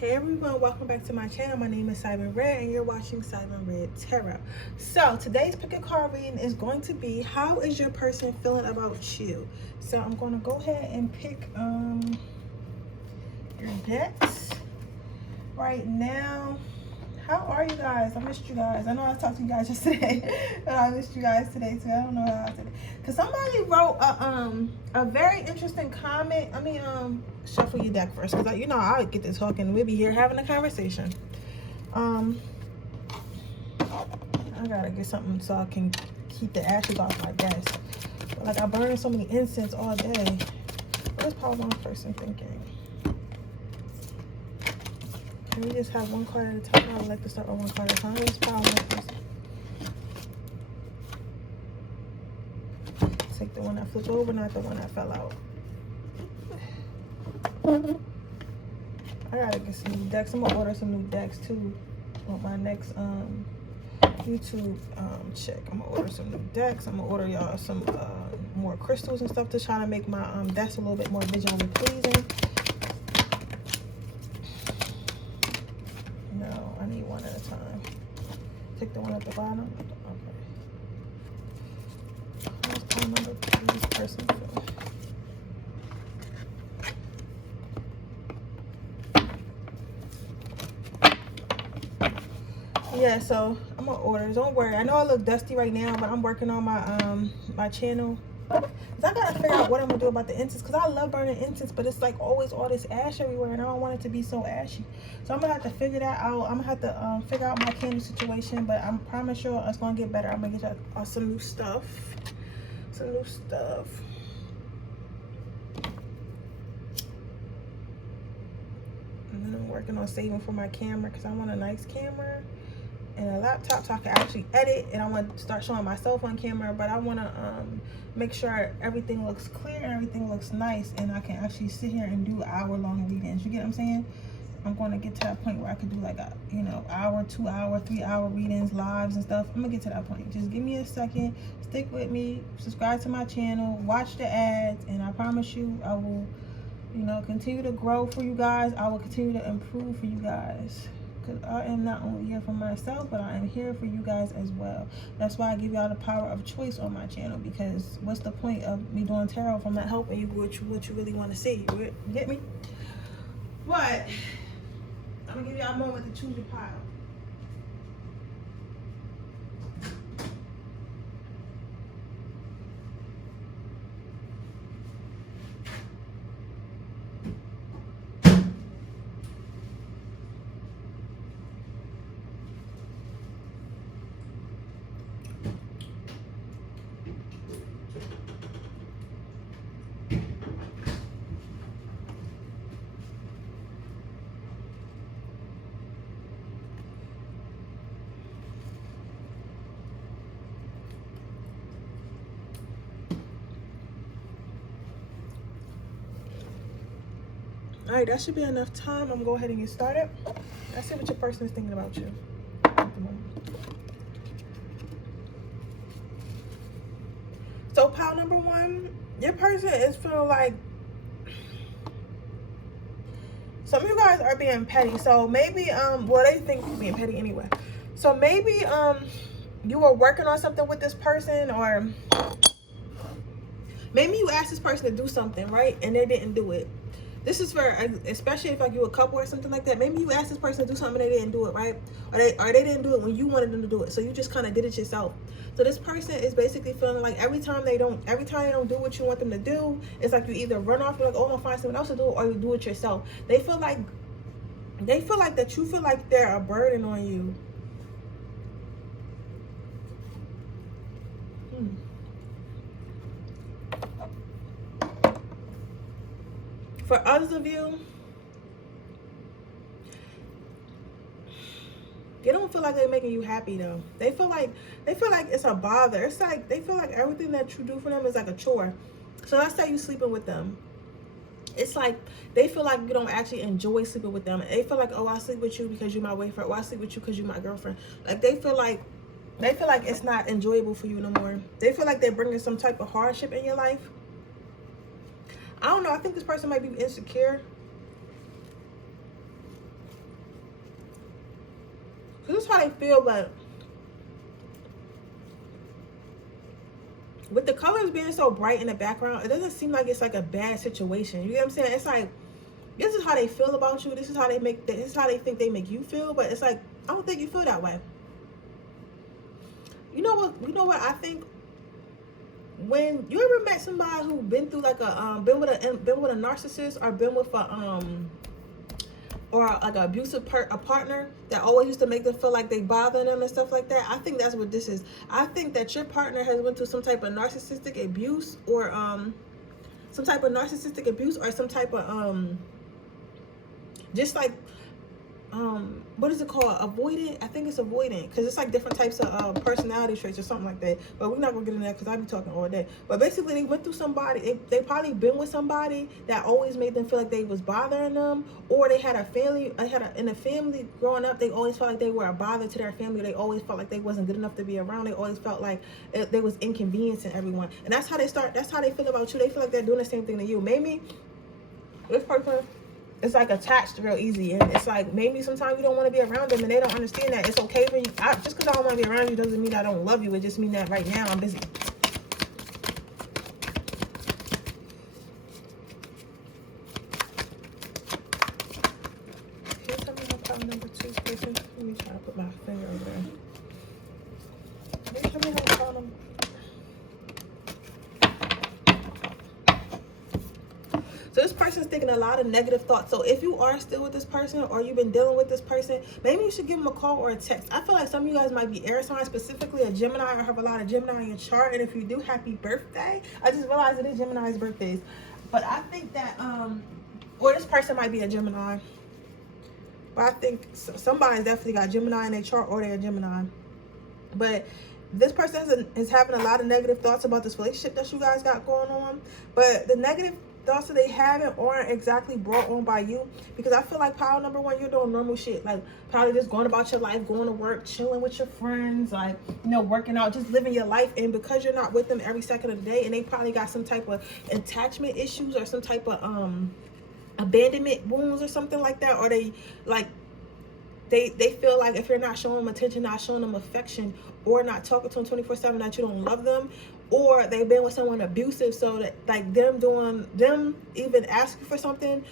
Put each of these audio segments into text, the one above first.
Hey everyone, welcome back to my channel. My name is Siren Redd and you're watching Siren Redd Tarot. So today's pick a card reading is going to be, how is your person feeling about you? So I'm going to go ahead and pick your decks right now. How are you guys? I missed you guys. I know I talked to you guys yesterday, but I missed you guys today too. I don't know how I did it. Cause somebody wrote a very interesting comment. Shuffle your deck first, cause I get to talking. We'll be here having a conversation. I gotta get something so I can keep the ashes off my desk. Like I burned so many incense all day. What is probably one person thinking? Can we just have one card at a time? I would like to start with one card at a time. What's probably one person? Take the one that flipped over, not the one that fell out. I gotta get some new decks. I'm gonna order some new decks too on my next YouTube check. I'm gonna order some new decks. I'm gonna order y'all some more crystals and stuff to try to make my decks a little bit more visually pleasing. No, I need one at a time. Take the one at the bottom. Okay. Let's call number this person feel. Yeah, so I'm gonna order. Don't worry. I know I look dusty right now, but I'm working on my my channel. Cause I gotta figure out what I'm gonna do about the incense. Cause I love burning incense, but it's like always all this ash everywhere, and I don't want it to be so ashy. So I'm gonna have to figure that out. I'm gonna have to figure out my candle situation, but I'm promise you it's gonna get better. I'm gonna get y'all some new stuff. Some new stuff. And then I'm working on saving for my camera because I want a nice camera and a laptop so I can actually edit, and I want to start showing myself on camera, but I want to make sure everything looks clear and everything looks nice, and I can actually sit here and do hour-long readings. You get what I'm saying? I'm going to get to that point where I could do like a hour, 2 hour, 3 hour readings, lives and stuff. I'm gonna get to that point. Just give me a second, stick with me, subscribe to my channel, watch the ads, and I promise you I will continue to grow for you guys. I will continue to improve for you guys. I am not only here for myself, but I am here for you guys as well. That's why I give y'all the power of choice on my channel, because what's the point of me doing tarot if I'm not helping you with what you really want to see? You get me? But I'm gonna give y'all a moment to choose your pile. All right, that should be enough time. I'm gonna go ahead and get started. Let's see what your person is thinking about you. So pile number one, your person is feeling like some of you guys are being petty. So maybe well, they think you're being petty anyway. So maybe you were working on something with this person, or maybe you asked this person to do something, right, and they didn't do it. This is for, especially if like you a couple or something like that. Maybe you asked this person to do something and they didn't do it, right? Or they didn't do it when you wanted them to do it. So you just kind of did it yourself. So this person is basically feeling like every time they don't do what you want them to do, it's like you either run off, you're like, oh, I'm gonna find someone else to do it, or you do it yourself. They feel like that you feel like they're a burden on you. For others of you, they don't feel like they're making you happy though. They feel like it's a bother. It's like they feel like everything that you do for them is like a chore. So let's say you sleeping with them. It's like they feel like you don't actually enjoy sleeping with them. They feel like, oh, I sleep with you because you're my boyfriend, or I sleep with you because you're my girlfriend. Like they feel like it's not enjoyable for you no more. They feel like they're bringing some type of hardship in your life. I don't know. I think this person might be insecure. this is how they feel, but with the colors being so bright in the background, it doesn't seem like it's like a bad situation. You get what I'm saying? It's like, this is how they feel about you. This is how they think they make you feel. But it's like, I don't think you feel that way. You know what I think? When you ever met somebody who been through like a been with a narcissist, or been with a or like an abusive partner that always used to make them feel like they bother them and stuff like that. I think that's what this is. I think that your partner has went through some type of narcissistic abuse, or some type of just like what is it called? Avoidant? I think it's avoidant, because it's like different types of personality traits or something like that. But we're not gonna get into that because I'll be talking all day. But basically, they went through somebody. They probably been with somebody that always made them feel like they was bothering them, or they had a family. In a family growing up, they always felt like they were a bother to their family. They always felt like they wasn't good enough to be around. They always felt like they was inconveniencing everyone, and that's how they start. That's how they feel about you. They feel like they're doing the same thing to you. Maybe this person, it's like attached real easy, and it's like maybe sometimes you don't want to be around them, and they don't understand that it's okay for you. Just because I don't want to be around you doesn't mean I don't love you. It just means that right now I'm busy. Can you tell me what problem number 2 is? Let me try to put my finger over there. Can you tell me what problem? So this person's thinking a lot of negative thoughts. So if you are still with this person, or you've been dealing with this person, maybe you should give them a call or a text. I feel like some of you guys might be air signs, specifically a Gemini, or have a lot of Gemini in your chart. And if you do, happy birthday. I just realized it is Gemini's birthdays. But I think that, or this person might be a Gemini. But I think somebody's definitely got Gemini in their chart, or they're a Gemini. But this person is having a lot of negative thoughts about this relationship that you guys got going on. But the negative thoughts that they haven't aren't exactly brought on by you, because I feel like pile number 1, you're doing normal shit, like probably just going about your life, going to work, chilling with your friends, like, you know, working out, just living your life. And because you're not with them every second of the day, and they probably got some type of attachment issues, or some type of abandonment wounds or something like that, or they like they feel like if you're not showing them attention, not showing them affection, or not talking to them 24/7, that you don't love them. Or they've been with someone abusive, so that like them even asking for something,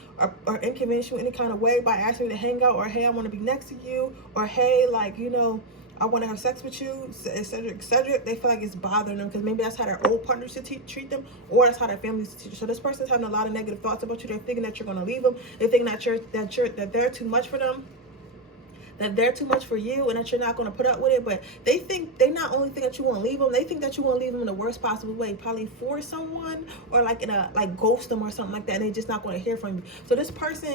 or inconvenience you in any kind of way by asking you to hang out, or hey, I want to be next to you, or hey, like, you know, I want to have sex with you, etc., etc. They feel like it's bothering them, because maybe that's how their old partners should treat them, or that's how their families teach them. So this person's having a lot of negative thoughts about you. They're thinking that you're going to leave them. They think that they're too much for them, that they're too much for you, and that you're not going to put up with it. But they not only think that you want to leave them, they think that you want to leave them in the worst possible way, probably for someone, or like in a like ghost them or something like that, and they're just not going to hear from you. So this person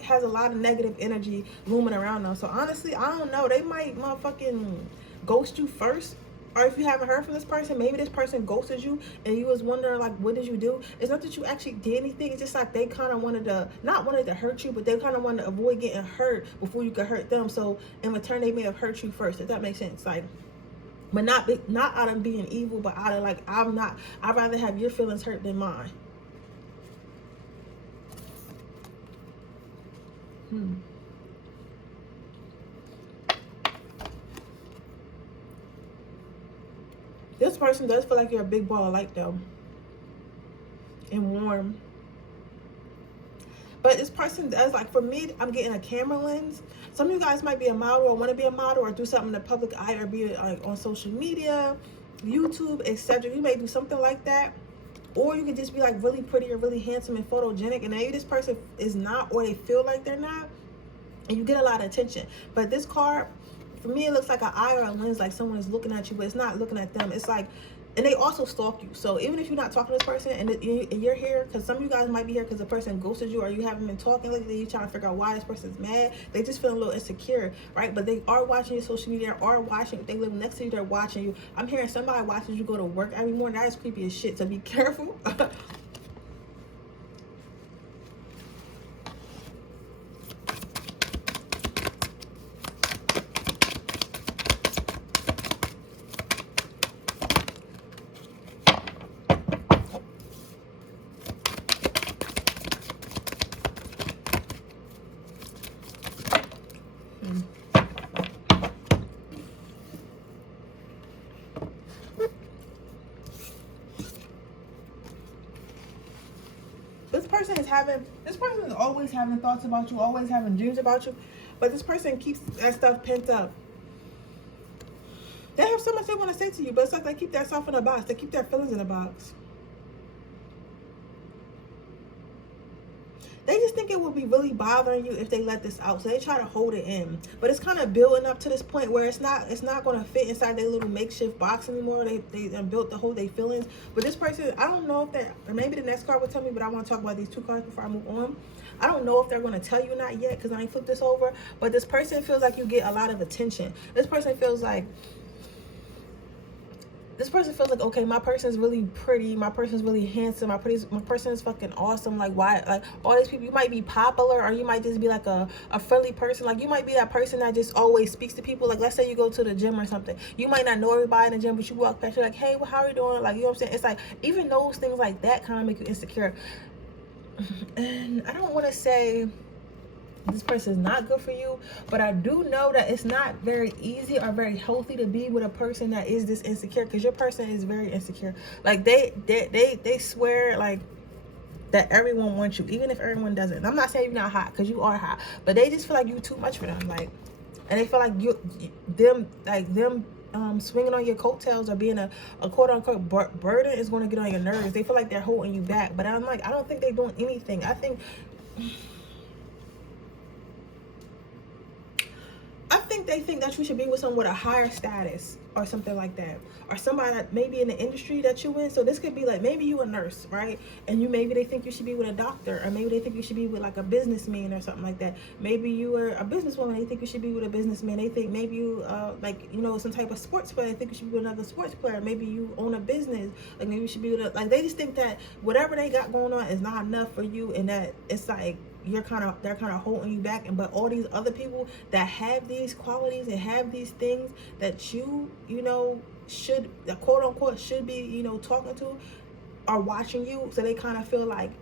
has a lot of negative energy looming around them. So honestly, I don't know, they might motherfucking ghost you first. Or if you haven't heard from this person, maybe this person ghosted you and you was wondering, like, what did you do? It's not that you actually did anything. It's just like they kind of wanted to hurt you, but they kind of wanted to avoid getting hurt before you could hurt them. So in return, they may have hurt you first, if that makes sense. Like, but not out of being evil, but out of like, I'd rather have your feelings hurt than mine. This person does feel like you're a big ball of light, though, and warm. But this person does, like, for me, I'm getting a camera lens. Some of you guys might be a model, or want to be a model, or do something in the public eye, or be like on social media, YouTube, etc. You may do something like that. Or you could just be like really pretty, or really handsome and photogenic, and maybe this person is not, or they feel like they're not, and you get a lot of attention. But this card, for me, it looks like an eye or a lens, like someone is looking at you, but it's not looking at them. It's like, and they also stalk you. So even if you're not talking to this person, and you're here, because some of you guys might be here because the person ghosted you, or you haven't been talking lately, you're trying to figure out why this person's mad. They just feel a little insecure, right? But they are watching your social media, are watching. If they live next to you, they're watching you. I'm hearing somebody watches you go to work every morning. That is creepy as shit, so be careful. having thoughts about you, always having dreams about you. But this person keeps that stuff pent up. They have so much they want to say to you, but it's like they keep that stuff in a box. They keep their feelings in a box. They just think it would be really bothering you if they let this out, so they try to hold it in. But it's kind of building up to this point where it's not going to fit inside their little makeshift box anymore. They built the whole their feelings. But this person, I don't know if that, or maybe the next card will tell me, but I want to talk about these 2 cards before I move on. I don't know if they're going to tell you not yet because I ain't flipped this over. But this person feels like you get a lot of attention. This person feels like, okay, my person's really pretty, my person's really handsome, my person is fucking awesome. Like, why, like, all these people, you might be popular, or you might just be like a friendly person. Like, you might be that person that just always speaks to people. Like, let's say you go to the gym or something, you might not know everybody in the gym, but you walk past, you're like, hey, well, how are you doing? Like, you know what I'm saying? It's like, even those things like that kind of make you insecure. And I don't want to say this person is not good for you, but I do know that it's not very easy or very healthy to be with a person that is this insecure, because your person is very insecure. Like, they swear like that everyone wants you, even if everyone doesn't. And I'm not saying you're not hot, because you are hot, but they just feel like you too much for them. Like, and they feel like them swinging on your coattails or being a quote unquote burden is going to get on your nerves. They feel like they're holding you back, but I'm like, I don't think they're doing anything. I think they think that you should be with someone with a higher status or something like that, or somebody that maybe in the industry that you in. So this could be like, maybe you a nurse, right? And maybe they think you should be with a doctor, or maybe they think you should be with like a businessman or something like that. Maybe you are a businesswoman, they think you should be with a businessman. They think maybe you like, you know, some type of sports player, they think you should be with another sports player. Maybe you own a business, like maybe you should be with like, they just think that whatever they got going on is not enough for you, and that it's like they're kind of holding you back. And but all these other people that have these qualities and have these things that you know should, quote unquote, should be, you know, talking to, are watching you. So they kind of feel like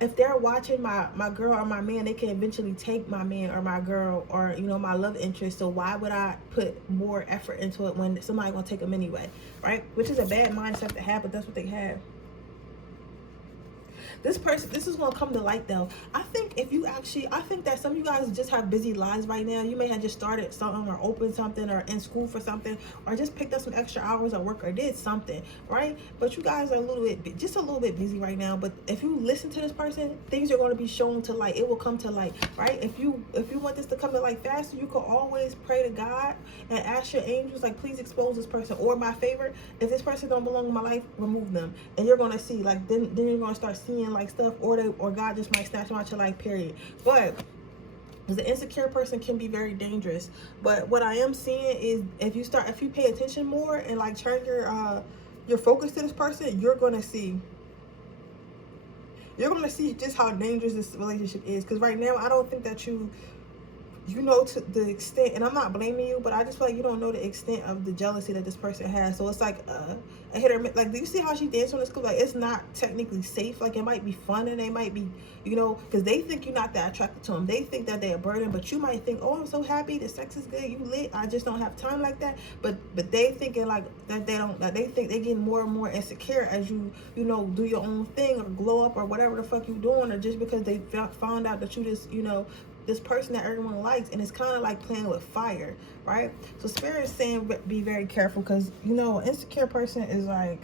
if they're watching my girl or my man, they can eventually take my man or my girl, or, you know, my love interest. So why would I put more effort into it when somebody gonna take them anyway, right? Which is a bad mindset to have, but that's what they have. This person, this is going to come to light though. I think that some of you guys just have busy lives right now. You may have just started something, or opened something, or in school for something, or just picked up some extra hours at work, or did something, right? But you guys are just a little bit busy right now. But if you listen to this person, things are going to be shown to light. It will come to light, right? If you want this to come to light faster, you can always pray to God and ask your angels, like, please expose this person. Or my favorite, if this person don't belong in my life, remove them. And you're going to see, like, then you're going to start seeing like stuff, or God just might snatch them out your life, period. But the insecure person can be very dangerous. But what I am seeing is if you pay attention more and like turn your focus to this person, you're gonna see just how dangerous this relationship is. Because right now, I don't think that you know to the extent, and I'm not blaming you, but I just feel like you don't know the extent of the jealousy that this person has. So it's like a hit or miss. Like, do you see how she danced on this clip? Like, it's not technically safe. Like, it might be fun, and they might be, you know, because they think you're not that attracted to them. They think that they're a burden, but you might think, oh, I'm so happy, the sex is good, you lit, I just don't have time like that. But they thinking like that they think they getting more and more insecure as you know, do your own thing or glow up or whatever the fuck you doing, or just because they found out that you just, you know, this person that everyone likes. And it's kind of like playing with fire, right? So Spirit is saying be very careful, because, you know, an insecure person is like,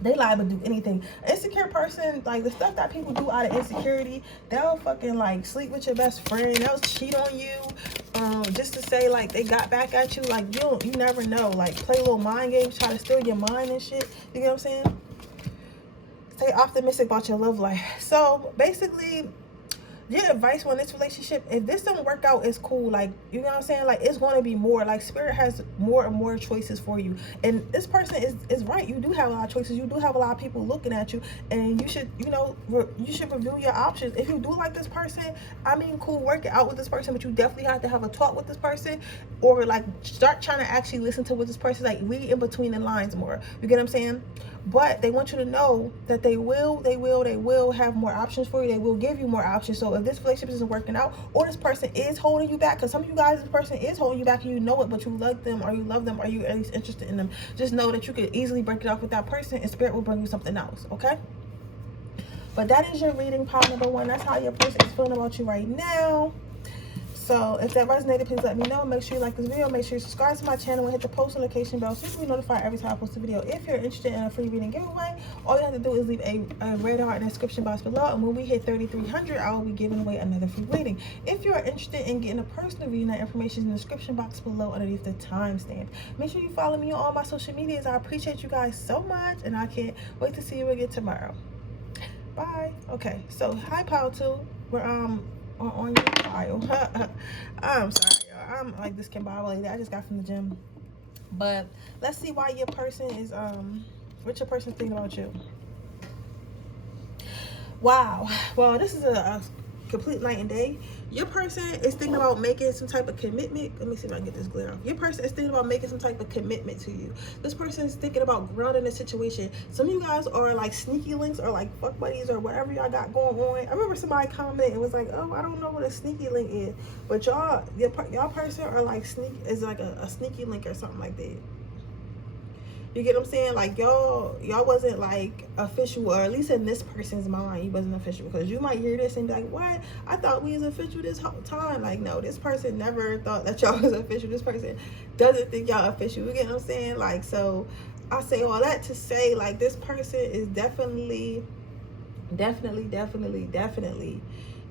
they liable to do anything. An insecure person, like the stuff that people do out of insecurity, they'll fucking like sleep with your best friend, they'll cheat on you, just to say like they got back at you. Like, you never know. Like, play little mind games, try to steal your mind and shit. You get what I'm saying? Stay optimistic about your love life. So basically, your advice on this relationship, if this don't work out, it's cool. Like, you know what I'm saying? Like, it's going to be more. Like, Spirit has more and more choices for you. And this person is right. You do have a lot of choices. You do have a lot of people looking at you. And you should, you know, you should review your options. If you do like this person, I mean, cool, work it out with this person. But you definitely have to have a talk with this person. Or, like, start trying to actually listen to what this person, like, read in between the lines more. You get what I'm saying? But they want you to know that they will have more options for you. They will give you more options. So if this relationship isn't working out, or this person is holding you back, because some of you guys, this person is holding you back and you know it, but you like them, or you love them, or you at least interested in them, just know that you could easily break it off with that person, and Spirit will bring you something else, okay? But that is your reading, pile number 1. That's how your person is feeling about you right now. So if that resonated, please let me know. Make sure you like this video. Make sure you subscribe to my channel and hit the post notification bell so you can be notified every time I post a video. If you're interested in a free reading giveaway, all you have to do is leave a red heart in the description box below. And when we hit 3,300, I will be giving away another free reading. If you're interested in getting a personal reading, that information is in the description box below underneath the timestamp. Make sure you follow me on all my social medias. I appreciate you guys so much, and I can't wait to see you again tomorrow. Bye. Okay, so hi, Pile 2. We're on your pile. I'm sorry, y'all. I'm like discombobulated. I just got from the gym. But let's see why your person is what your person's thinking about you. Wow. Well, this is a complete night and day. Your person is thinking about making some type of commitment. Let me see if I can get this glare off. Your person is thinking about making some type of commitment to you. This person is thinking about grounding the situation. Some of you guys are like sneaky links or like fuck buddies or whatever y'all got going on. I remember somebody commented and was like, oh, I don't know what a sneaky link is. But y'all person are like is like a sneaky link or something like that. You get what I'm saying? Like y'all wasn't like official, or at least in this person's mind, you wasn't official. Because you might hear this and be like, what? I thought we was official this whole time. Like, no, this person never thought that y'all was official. This person doesn't think y'all official. You get what I'm saying? Like, so I say all that to say, like, this person is definitely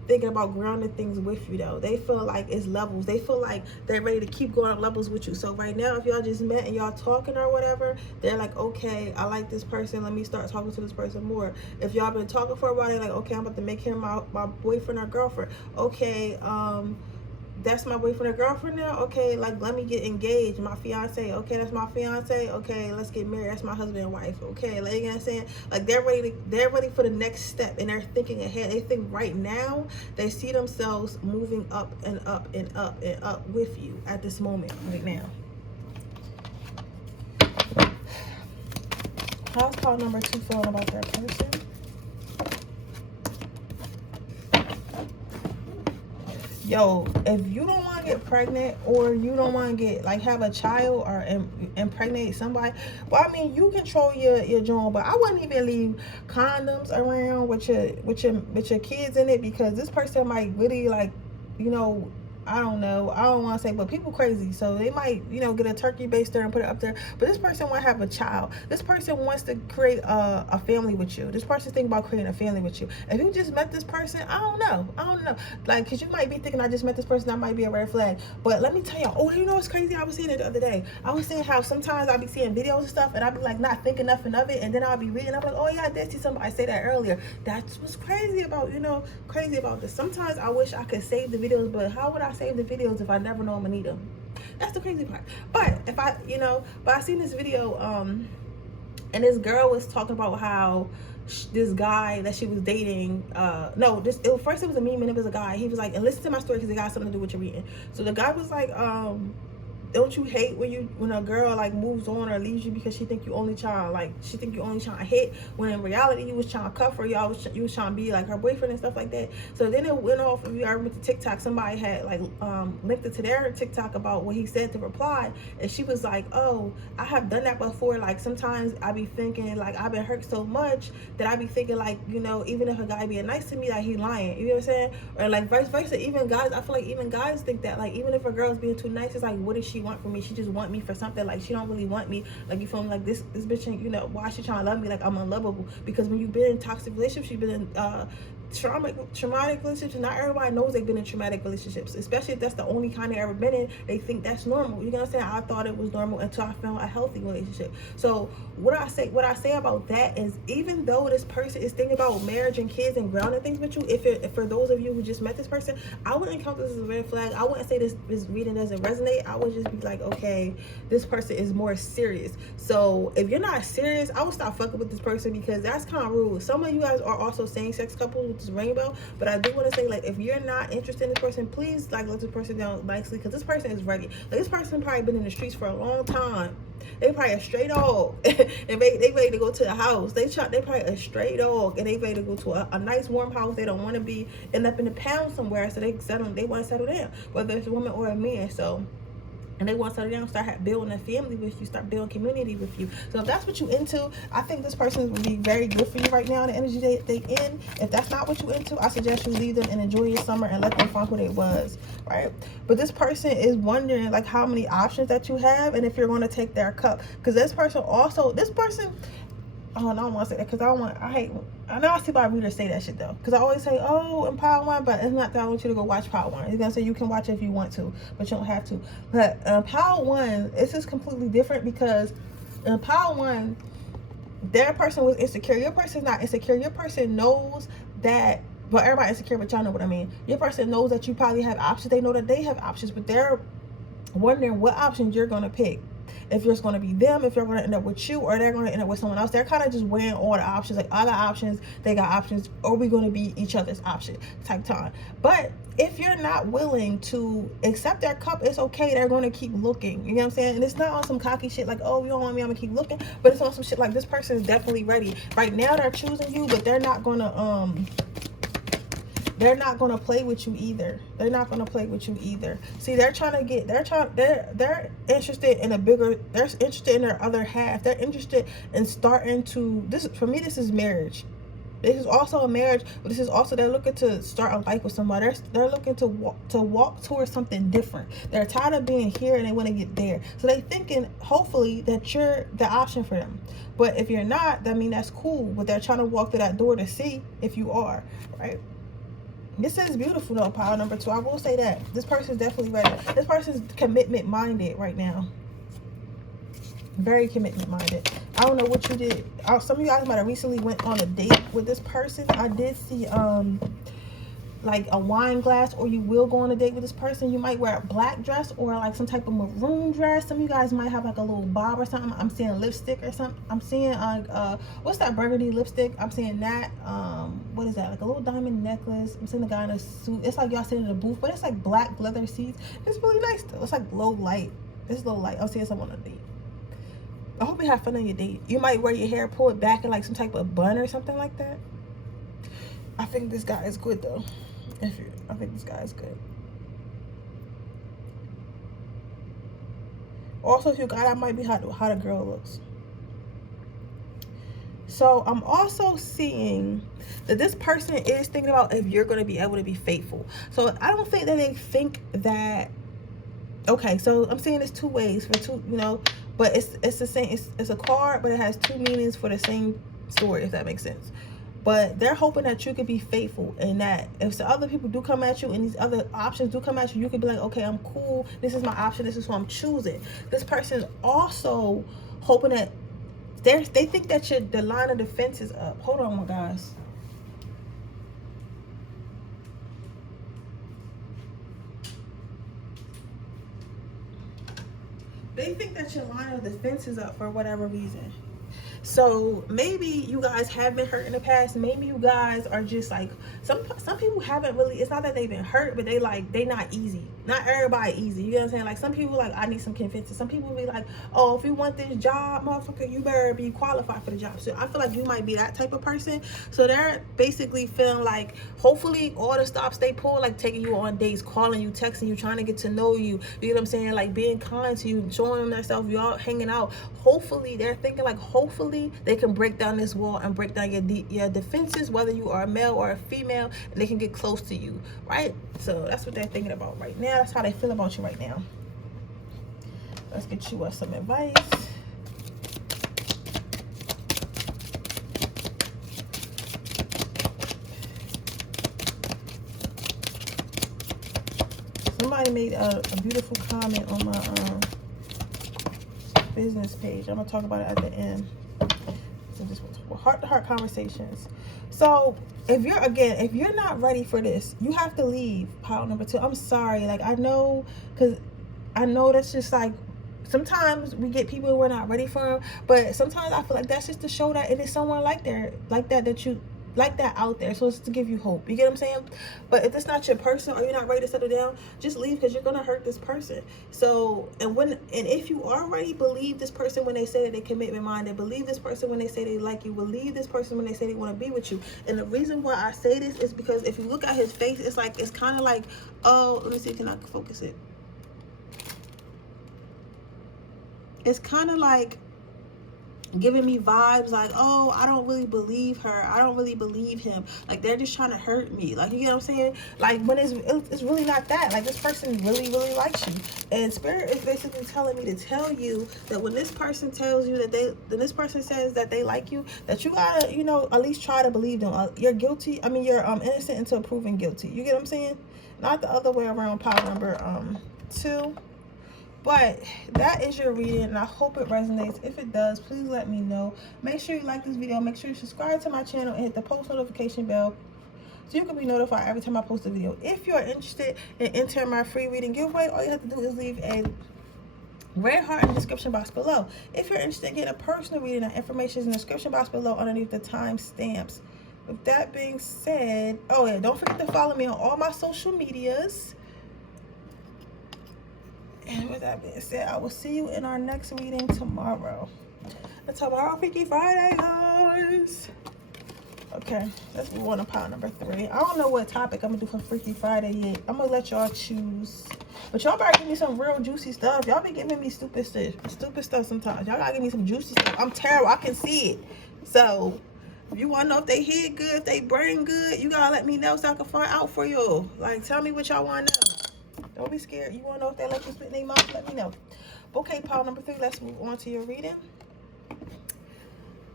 thinking about grounding things with you, though. They feel like it's levels. They feel like they're ready to keep going up levels with you. So right now, if y'all just met and y'all talking or whatever, they're like, okay, I like this person, let me start talking to this person more. If y'all been talking for a while, they're like, okay, I'm about to make him my boyfriend or girlfriend. Okay, that's my boyfriend or girlfriend now. Okay, like, let me get engaged. My fiance. Okay, that's my fiance. Okay, let's get married. That's my husband and wife. Okay, like, you know what I'm saying? Like, they're ready for the next step, and they're thinking ahead. They think right now they see themselves moving up and up and up and up with you at this moment right now. How's call number 2 feeling about that person? Yo, if you don't want to get pregnant, or you don't want to get like have a child or impregnate somebody, well, I mean, you control your joint, but I wouldn't even leave condoms around with your kids in it, because this person might really, like, you know, I don't know. I don't want to say, but people crazy. So they might, you know, get a turkey baster and put it up there. But this person want to have a child. This person wants to create a family with you. This person's thinking about creating a family with you. If you just met this person, I don't know. Like, because you might be thinking, I just met this person, that might be a red flag. But let me tell y'all, oh, you know what's crazy? I was seeing it the other day. I was seeing how sometimes I'll be seeing videos and stuff, and I'll be like not thinking nothing of it. And then I'll be reading. I'm like, oh, yeah, I did see somebody say that earlier. That's what's crazy about, crazy about this. Sometimes I wish I could save the videos, but how would I save the videos if I never know I'm gonna need them? That's the crazy part. But if I, but I seen this video, and this girl was talking about how this guy that she was dating, first it was a meme and it was a guy. He was like, and listen to my story because it got something to do with your reading. So the guy was like, don't you hate when a girl like moves on or leaves you because she think you only trying to hit, when in reality you was trying to cuff her, you was trying to be like her boyfriend and stuff like that. So then it went off. If you ever went to TikTok, somebody had like linked it to their TikTok about what he said to reply, and she was like, oh, I have done that before. Like, sometimes I be thinking like I've been hurt so much that I be thinking like, even if a guy being nice to me, that he lying. You know what I'm saying? Or like vice versa. Even guys, I feel like even guys think that, like, even if a girl's being too nice, it's like, what does she want from me? She just want me for something. Like, she don't really want me. Like, you feel me? Like, this bitch ain't, why she trying to love me? Like, I'm unlovable. Because when you've been in toxic relationships, you've been in traumatic relationships, and not everybody knows they've been in traumatic relationships, especially if that's the only kind they ever been in. They think that's normal. You know what I'm saying? I thought it was normal until I found a healthy relationship. So what I say about that is, even though this person is thinking about marriage and kids and grounding things with you, if for those of you who just met this person, I wouldn't count this as a red flag. I wouldn't say this reading doesn't resonate. I would just be like, okay, this person is more serious. So if you're not serious, I would stop fucking with this person, because that's kind of rude. Some of you guys are also same-sex couples with this rainbow, but I do want to say, like, if you're not interested in this person, please, like, let this person down nicely, because this person is ready. Like, this person probably been in the streets for a long time. They probably a stray dog and they ready to go to the house. They probably a stray dog, and they ready to go to a nice warm house. They don't want to end up in the pound somewhere, so they want to settle down, whether it's a woman or a man. So and they want to settle down, start building a family with you, start building community with you. So if that's what you into, I think this person would be very good for you right now, the energy they in. If that's not what you into, I suggest you leave them and enjoy your summer and let them find who they was, right? But this person is wondering like how many options that you have and if you're going to take their cup, because this person, oh, I don't want to say that because I know I see my readers say that shit though, because I always say, oh, in Power One, but it's not that I want you to go watch Power One. It's gonna say you can watch it if you want to, but you don't have to. But Power One, it's just completely different, because in Power One, their person was insecure. Your person's not insecure. Your person knows that, well, everybody insecure, but y'all know what I mean. Your person knows that you probably have options. They know that they have options, but they're wondering what options you're gonna pick. If it's going to be them, if they're going to end up with you, or they're going to end up with someone else. They're kind of just weighing all the options, like other options, they got options, or we going to be each other's option type time. But if you're not willing to accept their cup, it's okay. They're going to keep looking. You know what I'm saying? And it's not on some cocky shit like, oh, you don't want me, I'm going to keep looking. But it's on some shit like, this person is definitely ready. Right now, they're choosing you, but they're not going to, play with you either. They're not going to play with you either. See, they're interested in they're interested in their other half. They're interested in starting to, for me, this is marriage. This is also a marriage, but this is also, they're looking to start a life with somebody. They're looking to walk towards something different. They're tired of being here and they want to get there. So they're thinking, hopefully, that you're the option for them. But if you're not, I mean, that's cool. But they're trying to walk through that door to see if you are, right? This is beautiful though, Power number 2. I will say that. This person is definitely ready. This person's commitment minded right now. Very commitment minded. I don't know what you did. Some of you guys might have recently went on a date with this person. I did see like a wine glass, or you will go on a date with this person. You might wear a black dress or like some type of maroon dress. Some of you guys might have like a little bob or something. I'm seeing lipstick or something. I'm seeing what's that burgundy lipstick? I'm seeing that. What is that? Like a little diamond necklace. I'm seeing the guy in a suit. It's like y'all sitting in a booth, but it's like black leather seats. It's really nice though. It's like low light. It's low light. I'm seeing someone on a date. I hope you have fun on your date. You might wear your hair, pull it back in like some type of bun or something like that. I think this guy is good though. I think this guy is good. Also, if you got, that might be how the girl looks. So I'm also seeing that this person is thinking about if you're going to be able to be faithful. So I don't think that they think that. Okay, so I'm seeing this two ways for two, you know, but it's the same. It's a card, but it has two meanings for the same story, if that makes sense. But they're hoping that you could be faithful, and that if the other people do come at you and these other options do come at you, you could be like, okay, I'm cool. This is my option. This is who I'm choosing. This person is also hoping that they think that the line of defense is up. Hold on, my guys. They think that your line of defense is up for whatever reason. So maybe you guys have been hurt in the past. Maybe you guys are just like, some people haven't really, it's not that they've been hurt, but they not easy. Not everybody easy. You know what I'm saying? Like some people like, I need some convincing. Some people be like, oh, if you want this job, motherfucker, you better be qualified for the job. So I feel like you might be that type of person. So they're basically feeling like, hopefully all the stops they pull, like taking you on dates, calling you, texting you, trying to get to know you. You know what I'm saying? Like being kind to you, showing them themselves, y'all hanging out. Hopefully they're thinking like, hopefully they can break down this wall and break down your defenses, whether you are a male or a female, and they can get close to you, right? So that's what they're thinking about right now. That's how they feel about you right now. Let's get you some advice. Somebody made a beautiful comment on my business page. I'm gonna talk about it at the end. So just heart-to-heart conversations. So if you're not ready for this, you have to leave. Pile number 2. I'm sorry. Like I know, because I know that's just like, sometimes we get people we're not ready for them, but sometimes I feel like that's just to show that it is someone like that you like that out there. So it's to give you hope. You get what I'm saying? But if it's not your person, or you're not ready to settle down, just leave, because you're gonna hurt this person. So and if you are ready, believe this person when they say that they commitment minded. Believe this person when they say they like you. Believe this person when they say they want to be with you. And the reason why I say this is because if you look at his face, it's kind of like, oh, let me see, can I focus it? it's kind of like giving me vibes like, oh, I don't really believe her, I don't really believe him, like they're just trying to hurt me, like, you get what I'm saying? Like, when it's really not that. Like, this person really likes you, and spirit is basically telling me to tell you that when this person tells you that when this person says that they like you, that you gotta, you know, at least try to believe them. You're guilty, I mean, you're innocent until proven guilty. You get what I'm saying? Not the other way around. Pile number 2. But that is your reading, and I hope it resonates. If it does, please let me know. Make sure you like this video. Make sure you subscribe to my channel and hit the post notification bell so you can be notified every time I post a video. If you're interested in entering my free reading giveaway, all you have to do is leave a red heart in the description box below. If you're interested in getting a personal reading, that information is in the description box below underneath the timestamps. With that being said, oh yeah, don't forget to follow me on all my social medias. And with that being said, I will see you in our next reading tomorrow. And tomorrow, Freaky Friday, guys. Okay, let's move on to pile number 3. I don't know what topic I'm going to do for Freaky Friday yet. I'm going to let y'all choose. But y'all better give me some real juicy stuff. Y'all be giving me stupid stuff sometimes. Y'all got to give me some juicy stuff. I'm terrible. I can see it. So, if you want to know if they head good, if they brain good, you got to let me know so I can find out for you. Like, tell me what y'all want to know. Don't be scared. You want to know if they let you spit in their mouth? Let me know. Okay, pile number 3. Let's move on to your reading.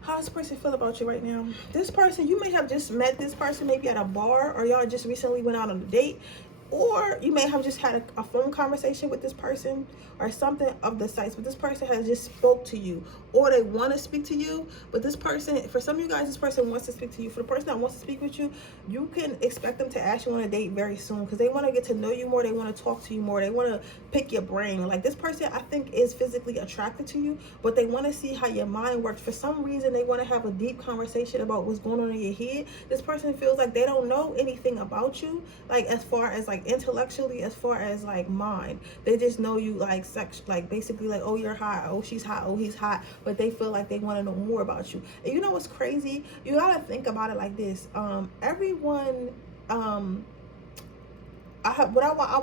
How does this person feel about you right now? This person, you may have just met this person maybe at a bar, or y'all just recently went out on a date. Or you may have just had a phone conversation with this person or something of the sites, but this person has just spoke to you, or they want to speak to you. But this person, for some of you guys, this person wants to speak to you. For the person that wants to speak with you, you can expect them to ask you on a date very soon, because they want to get to know you more. They want to talk to you more. They want to pick your brain. Like, this person, I think, is physically attracted to you, but they want to see how your mind works. For some reason, they want to have a deep conversation about what's going on in your head. This person feels like they don't know anything about you, like as far as like intellectually, as far as like mind. They just know you like sex, like basically like, oh, you're hot, oh, she's hot, oh, he's hot. But they feel like they want to know more about you. And you know what's crazy? You gotta think about it like this. Everyone, I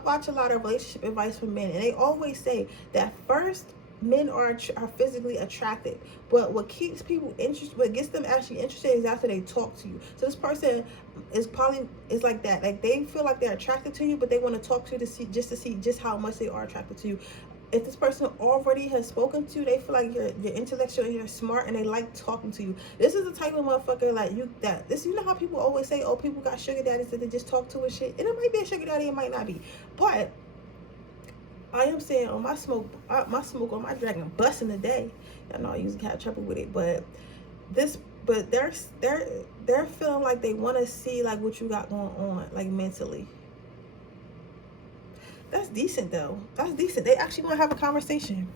watch a lot of relationship advice from men, and they always say that first, men are physically attracted, but what keeps people interested, what gets them actually interested, is after they talk to you. So this person is like that. Like, they feel like they're attracted to you, but they want to talk to you to see just how much they are attracted to you. If this person already has spoken to you, they feel like you're intellectual and you're smart, and they like talking to you. This is the type of motherfucker like you know how people always say, oh, people got sugar daddies that they just talk to and shit. And it might be a sugar daddy, it might not be. But I am saying on my smoke on my dragon busting the day. I know I usually have trouble with it, but they're feeling like they want to see like what you got going on, like mentally. That's decent though. That's decent. They actually want to have a conversation.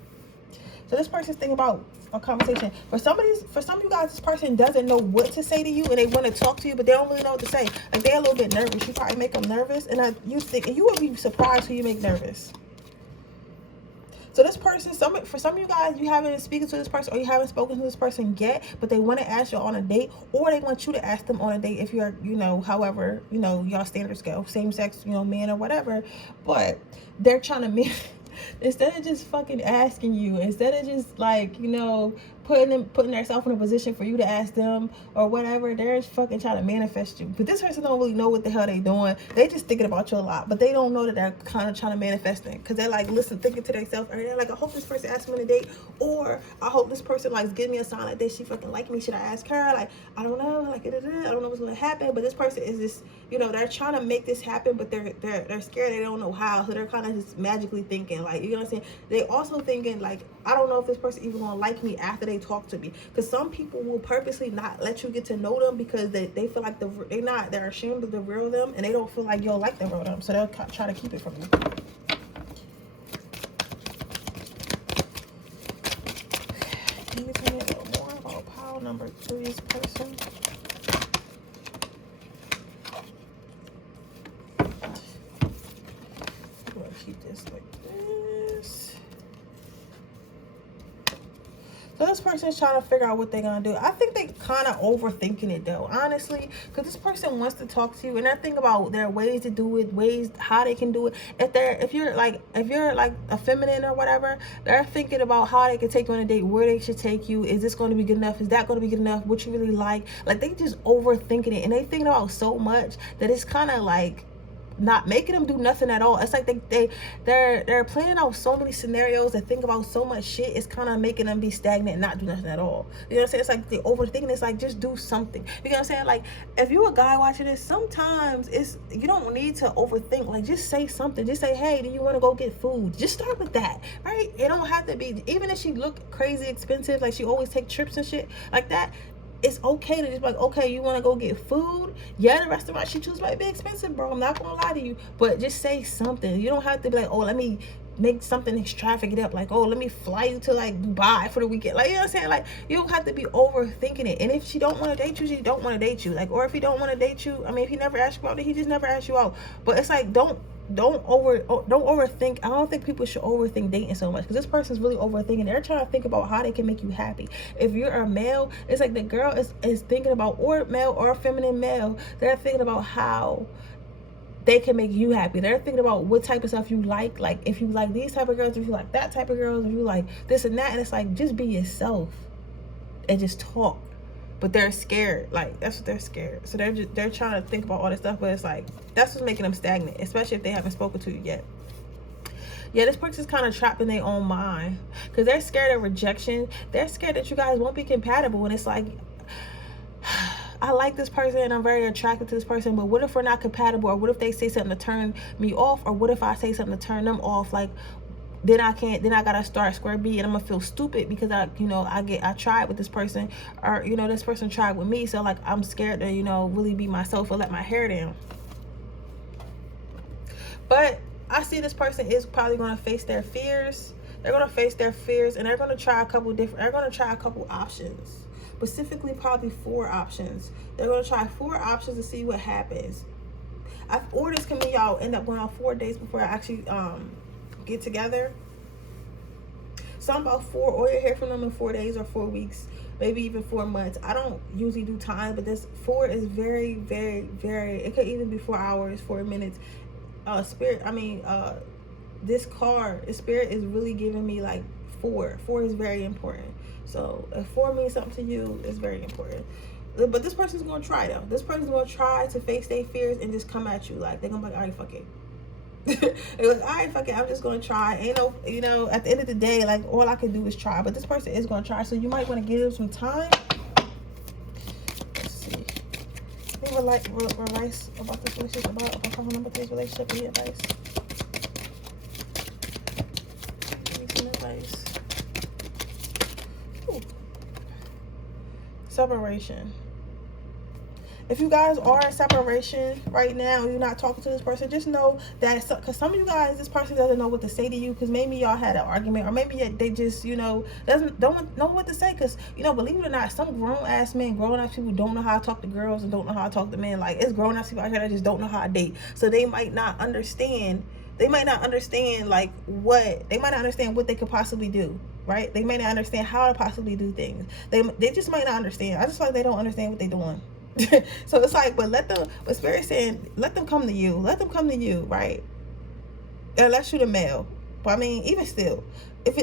So this person's thinking about a conversation. For some of you guys, this person doesn't know what to say to you, and they want to talk to you, but they don't really know what to say. Like, they're a little bit nervous. You probably make them nervous, and you would be surprised who you make nervous. So this person, for some of you guys, you haven't been speaking to this person, or you haven't spoken to this person yet, but they want to ask you on a date, or they want you to ask them on a date if you're, however, y'all standards go, same sex, man or whatever. But they're trying to instead of just fucking asking you, instead of just like, putting themselves in a position for you to ask them or whatever, they're fucking trying to manifest you. But this person don't really know what the hell they doing. They just thinking about you a lot, but they don't know that they're kind of trying to manifest it, because they're like, thinking to themselves, and they're like, I hope this person asks me on a date, or I hope this person like give me a sign like, she fucking like me. Should I ask her? Like, I don't know, like, I don't know what's gonna happen. But this person is just, they're trying to make this happen, but they're scared. They don't know how, so they're kind of just magically thinking, like, you know what I'm saying? They also thinking like, I don't know if this person even gonna like me after they talk to me, because some people will purposely not let you get to know them because they feel like they're ashamed of the real them, and they don't feel like you'll like the real them, so they'll try to keep it from you. Can you tell me a little more about pile number 3's person? I'm gonna keep this like this. So this person's trying to figure out what they're going to do. I think they kind of overthinking it though, honestly, because this person wants to talk to you and they're thinking about their ways to do it, ways how they can do it. If you're like a feminine or whatever, they're thinking about how they can take you on a date, where they should take you. Is this going to be good enough? Is that going to be good enough? What you really like they just overthinking it, and they thinking about so much that it's kind of like not making them do nothing at all. It's like they're planning out so many scenarios and think about so much shit. It's kind of making them be stagnant and not do nothing at all. You know what I'm saying? It's like they overthinking. It's like, just do something. You know what I'm saying? Like, if you a guy watching this, sometimes you don't need to overthink. Like, just say something. Just say, hey, do you want to go get food? Just start with that, right? It don't have to be, even if she look crazy expensive, like she always take trips and shit like that, it's okay to just be like, okay, you want to go get food? Yeah, the restaurant she choose might be expensive, bro. I'm not gonna lie to you, but just say something. You don't have to be like, oh, let me make something extravagant up, like, oh, let me fly you to like Dubai for the weekend. Like, you know what I'm saying? Like, you don't have to be overthinking it. And if she don't want to date you, she don't want to date you. Like, or if he don't want to date you, I mean, if he never asked you out, then he just never asked you out. But it's like, don't overthink. I don't think people should overthink dating so much, because this person's really overthinking. They're trying to think about how they can make you happy. If you're a male, it's like the girl is thinking about, or male or feminine male, they're thinking about how they can make you happy. They're thinking about what type of stuff you like if you like these type of girls, if you like that type of girls, if you like this and that. And it's like, just be yourself and just talk. But they're scared. Like, that's what they're scared. So they're trying to think about all this stuff, but it's like, that's what's making them stagnant, especially if they haven't spoken to you yet. Yeah, this person's kind of trapped in their own mind, because they're scared of rejection. They're scared that you guys won't be compatible. And it's like, I like this person and I'm very attracted to this person, but what if we're not compatible? Or what if they say something to turn me off? Or what if I say something to turn them off? Like, then I gotta start square B, and I'm gonna feel stupid because I tried with this person, or this person tried with me. So like, I'm scared to really be myself or let my hair down. But I see this person is probably gonna face their fears. They're gonna face their fears, and they're gonna try a couple options. Specifically, probably 4 options. They're gonna try 4 options to see what happens. Or this can mean y'all end up going on 4 days before I actually get together. Some about 4, or you hear from them in 4 days or 4 weeks, maybe even 4 months. I don't usually do time, but this 4 is very, very, very, it could even be 4 hours, 4 minutes. This card, Spirit is really giving me like 4. 4 is very important. So if 4 means something to you, it's very important. But this person's gonna try though. This person's gonna try to face their fears and just come at you. Like, they're gonna be like, all right, fuck it. It was, all right, fuck it, I'm just gonna try. Ain't no, at the end of the day, like, all I can do is try. But this person is gonna try, so you might want to give them some time. Let's see. Leave advice about this relationship, about talking about this relationship. Leave advice. Give me some advice. Ooh. Separation. If you guys are in separation right now, you're not talking to this person, just know that, because some of you guys, this person doesn't know what to say to you, because maybe y'all had an argument, or maybe they just, don't know what to say, because, believe it or not, some grown-ass men, grown-ass people don't know how to talk to girls and don't know how to talk to men. Like, it's grown-ass people out here that just don't know how to date. So they might not understand, like, they might not understand what they could possibly do, right? They may not understand how to possibly do things. They just might not understand. I just feel like they don't understand what they're doing. So it's like, but Spirit's saying, let them come to you, right? Unless you're the male. But I mean, even still, if